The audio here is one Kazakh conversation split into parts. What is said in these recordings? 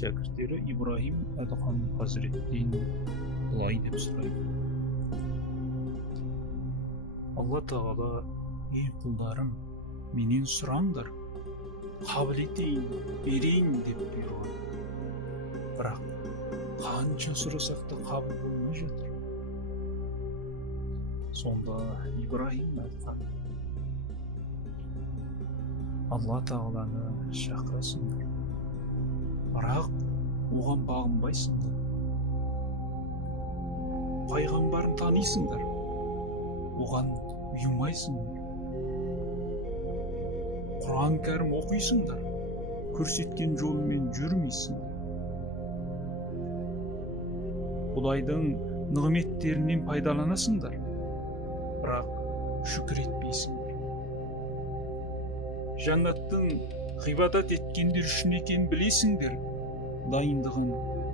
шәкірттері Ибрахим Адхан Хазіреттен былай деп сұрайды: Алла Тағала: ей құлдарым, менен сұраңдар, қабыл етейін, берейін деп бұйырған. Бірақ қанша сұрасақ та қабыл болмай жатыр. Сонда Ибрахим айтқан: Алла Тағаланы шақырасыңдар, бірақ оған бағынбайсыңдар. Пайғамбарын танисыңдар, оған ұйымайсыңдар. Құран кәрім оқисыңдар, көрсеткен жолымен жүрмейсіңдер. Құдайдың нығметтерінен пайдаланасыңдар, бірақ шүкір етпейсіңдер. Жәннаттың ғибадат еткендер үшін екенін білесіңдер, дайындығын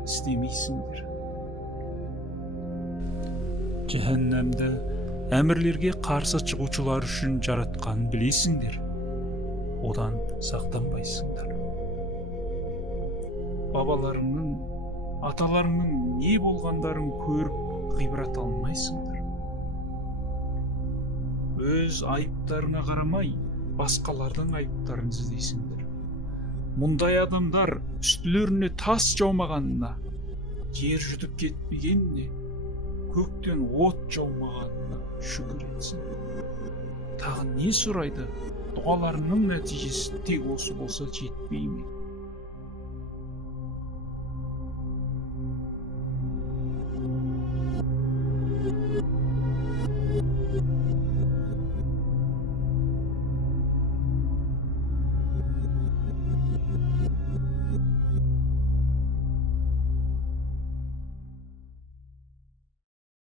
істемейсіңдер. Жаһаннамды әмірлерге қарсы шығушылар үшін жаратқанын білесіңдер, одан сақтанбайсыңдар. Бабаларыңның, аталарыңның не болғандарын көріп ғибрат алмайсыңдар. Өз айыптарына қарамай, басқалардың айыптарын іздейсіңдер. Мұндай адамдар үстілеріне тас жаумағанына, жер жұтып кетпегеніне, көктен от жаумағанына шүкір етсін. Тағы не сұрайды? Дұғаларының нәтижесі тек осы болса жетпей ме?